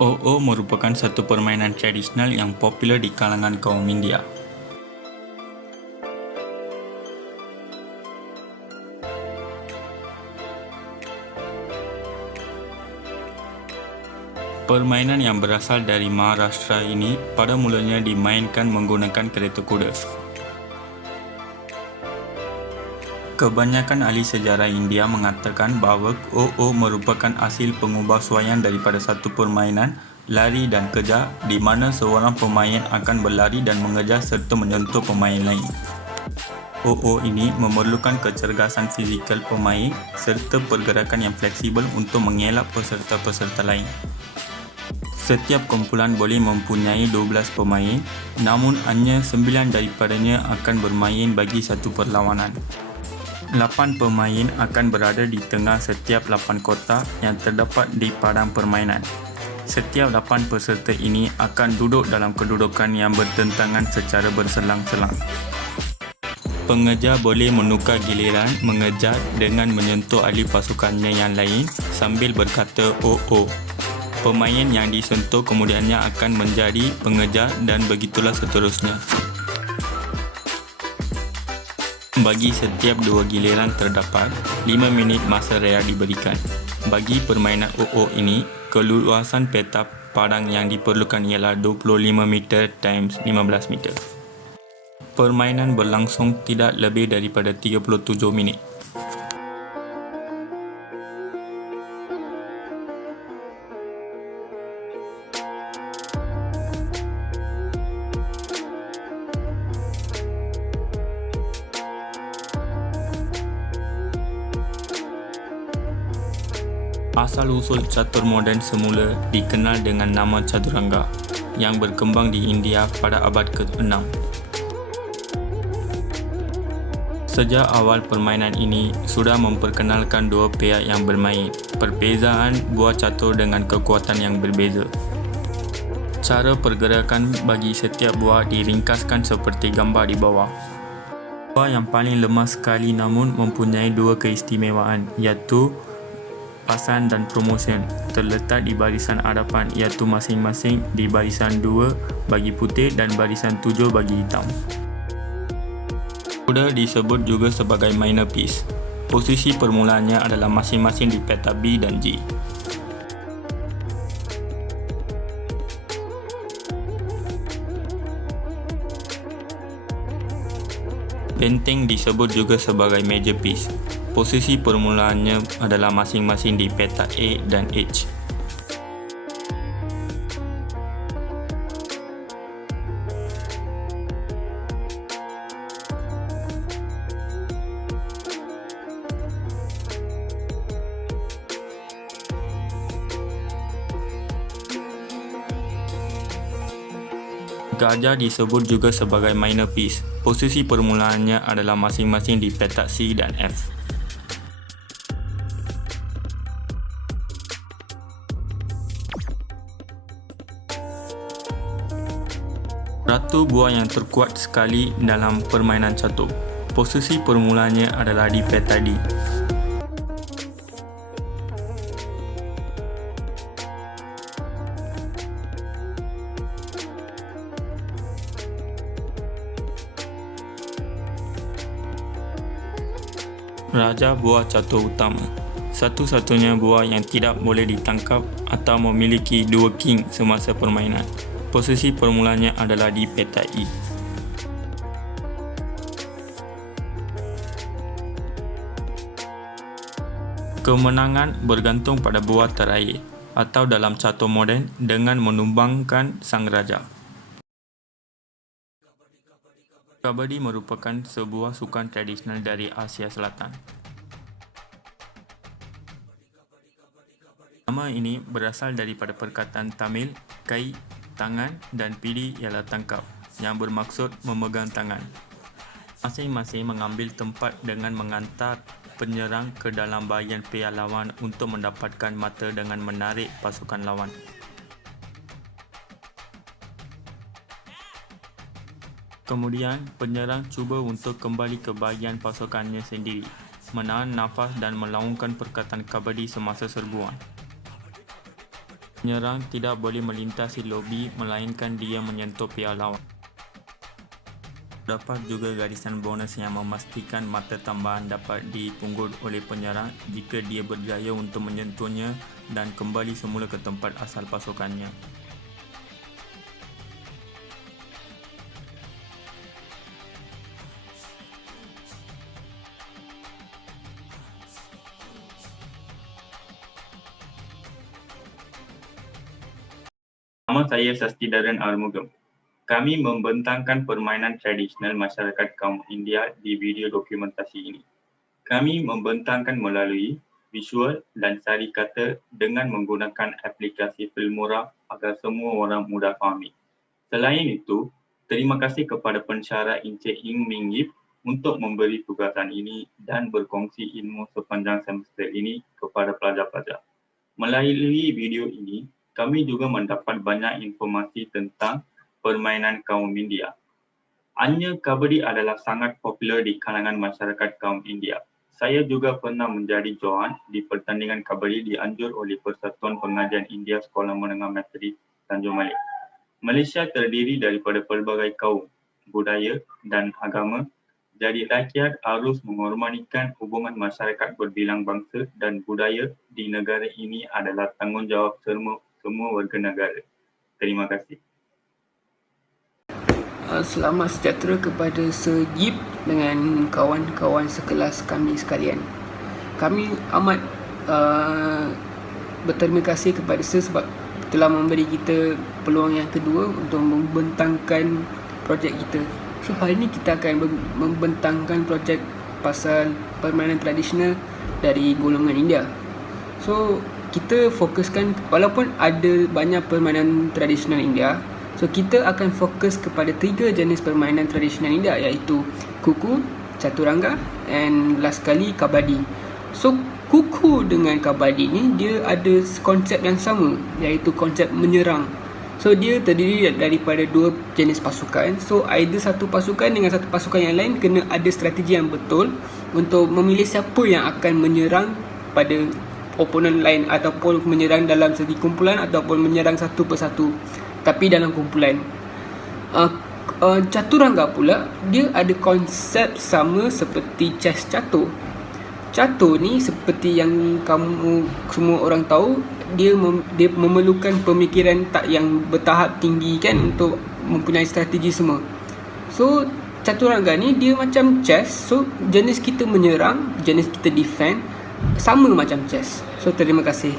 OO merupakan satu permainan tradisional yang popular di kalangan kaum India. Permainan yang berasal dari Maharashtra ini pada mulanya dimainkan menggunakan kereta kuda. Kebanyakan ahli sejarah India mengatakan bahawa OO merupakan hasil pengubahsuaian daripada satu permainan lari dan kejar di mana seorang pemain akan berlari dan mengejar serta menyentuh pemain lain. OO ini memerlukan kecergasan fizikal pemain serta pergerakan yang fleksibel untuk mengelak peserta-peserta lain. Setiap kumpulan boleh mempunyai 12 pemain, namun hanya 9 daripadanya akan bermain bagi satu perlawanan. 8 pemain akan berada di tengah setiap 8 kotak yang terdapat di padang permainan. Setiap 8 peserta ini akan duduk dalam kedudukan yang bertentangan secara berselang-selang. Pengejar boleh menukar giliran mengejar dengan menyentuh ahli pasukannya yang lain sambil berkata "Oh". Pemain yang disentuh kemudiannya akan menjadi pengejar dan begitulah seterusnya. Bagi setiap 2 giliran terdapat 5 minit masa rea diberikan. Bagi permainan OO ini, keluasan peta padang yang diperlukan ialah 25 meter x 15 meter. Permainan berlangsung tidak lebih daripada 37 minit. Asal-usul catur moden semula dikenal dengan nama Chaturanga yang berkembang di India pada abad ke-6. Sejak awal permainan ini sudah memperkenalkan dua pihak yang bermain, perbezaan buah catur dengan kekuatan yang berbeza. Cara pergerakan bagi setiap buah diringkaskan seperti gambar di bawah. Buah yang paling lemah sekali namun mempunyai dua keistimewaan, iaitu pasan dan promotion terletak di barisan hadapan, iaitu masing-masing di barisan 2 bagi putih dan barisan 7 bagi hitam. Kuda disebut juga sebagai minor piece. Posisi permulaannya adalah masing-masing di peta B dan G. Benteng disebut juga sebagai major piece. Posisi permulaannya adalah masing-masing di peta A dan H. Gajah disebut juga sebagai minor piece. Posisi permulaannya adalah masing-masing di peta C dan F. Ratu buah yang terkuat sekali dalam permainan catur. Posisi permulaannya adalah di peta D. Raja buah catur utama. Satu-satunya buah yang tidak boleh ditangkap atau memiliki dua king semasa permainan. Posisi permulaannya adalah di peta E. Kemenangan bergantung pada buah terakhir atau dalam catur moden dengan menumbangkan sang raja. Kabadi merupakan sebuah sukan tradisional dari Asia Selatan. Nama ini berasal daripada perkataan Tamil kai, tangan, dan pidi ialah tangkap, yang bermaksud memegang tangan. Masing-masing mengambil tempat dengan menghantar penyerang ke dalam bahagian pihak lawan untuk mendapatkan mata dengan menarik pasukan lawan. Kemudian, penyerang cuba untuk kembali ke bahagian pasukannya sendiri, menahan nafas dan melaungkan perkataan kabadi semasa serbuan. Penyerang tidak boleh melintasi lobi melainkan dia menyentuh pihak lawan. Terdapat juga garisan bonus yang memastikan mata tambahan dapat dipungut oleh penyerang jika dia berjaya untuk menyentuhnya dan kembali semula ke tempat asal pasukannya. Nama saya Sastidaran Armugam. Kami membentangkan permainan tradisional masyarakat kaum India di video dokumentasi ini. Kami membentangkan melalui visual dan sari kata dengan menggunakan aplikasi Filmora agar semua orang mudah fahami. Selain itu, terima kasih kepada pensyarah Encik Ing Ming Yip untuk memberi tugasan ini dan berkongsi ilmu sepanjang semester ini kepada pelajar-pelajar. Melalui video ini, kami juga mendapat banyak informasi tentang permainan kaum India. Anya kabadi adalah sangat popular di kalangan masyarakat kaum India. Saya juga pernah menjadi johan di pertandingan kabadi dianjur oleh Persatuan Pengajian India Sekolah Menengah Metodis Tanjung Malik. Malaysia terdiri daripada pelbagai kaum, budaya dan agama. Jadi rakyat harus menghormatikan hubungan masyarakat berbilang bangsa dan budaya di negara ini adalah tanggungjawab semua warga negara. Terima kasih. Selamat sejahtera kepada Sir Yip dengan kawan-kawan sekelas kami sekalian. Kami amat berterima kasih kepada Sir sebab telah memberi kita peluang yang kedua untuk membentangkan projek kita. So hari ini kita akan membentangkan projek pasal permainan tradisional dari golongan India. So kita fokuskan, walaupun ada banyak permainan tradisional India, so kita akan fokus kepada 3 jenis permainan tradisional India, iaitu kuku, caturangga and last kali kabadi. So kuku dengan kabadi ni dia ada konsep yang sama, iaitu konsep menyerang. So dia terdiri daripada 2 jenis pasukan. So either satu pasukan dengan satu pasukan yang lain kena ada strategi yang betul untuk memilih siapa yang akan menyerang pada oponen lain, ataupun menyerang dalam segi kumpulan ataupun menyerang satu persatu tapi dalam kumpulan. Caturangga pula dia ada konsep sama seperti chess catur. Catur ni seperti yang kamu semua orang tahu, dia memerlukan pemikiran yang bertahap tinggi kan, untuk mempunyai strategi semua. So caturangga ni dia macam chess. So jenis kita menyerang, jenis kita defend, sama macam chess. So terima kasih.